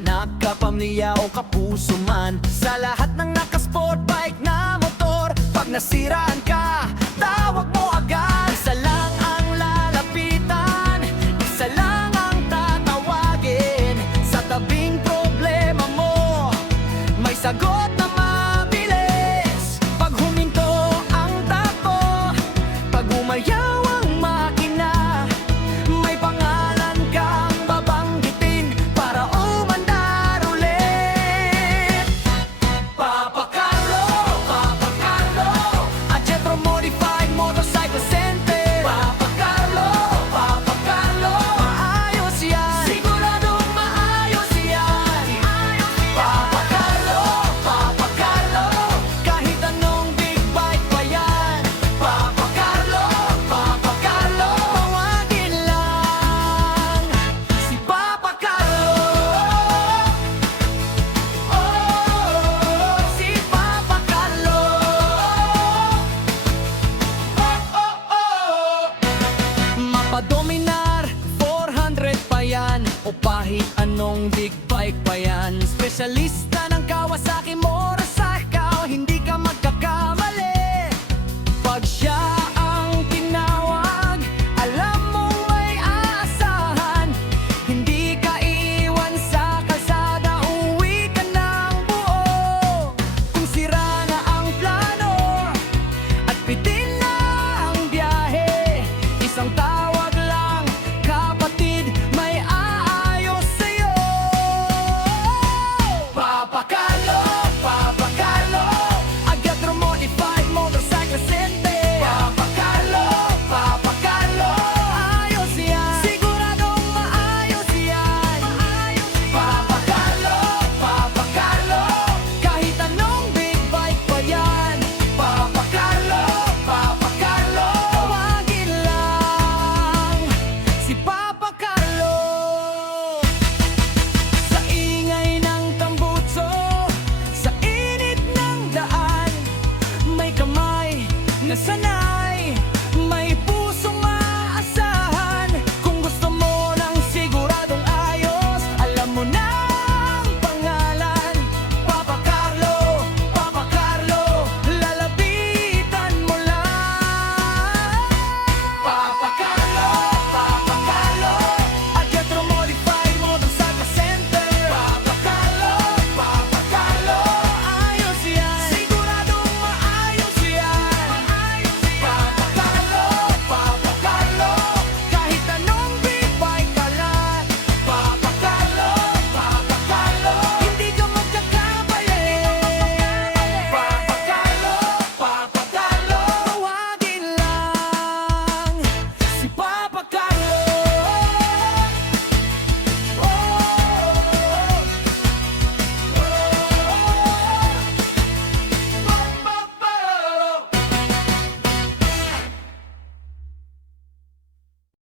Anak, kapamilya o kapuso man, sa lahat ng naka-sport bike na motor, pag nasiraan ka, tawag mo agad. Isa lang ang lalapitan, isa lang ang tatawagin. Sa tabing problema mo, may sagot na mabilis. Pag huminto ang takbo, pag umayaw ang makina, may pangalan kang babanggitin para umandar ulit. Papa Carlo, Adjetro Modified Motorcycle Center. Papa Carlo, maayos yan, siguradong maayos yan. Papa Carlo, kahit anong big bike pa yan. Papa Carlo, tawagin lang si Papa Carlo. Oh, si Papa Carlo. Mapadominar, 400 pa yan, o kahit anong big bike pa yan. Espesyalista ng Kawasaki mo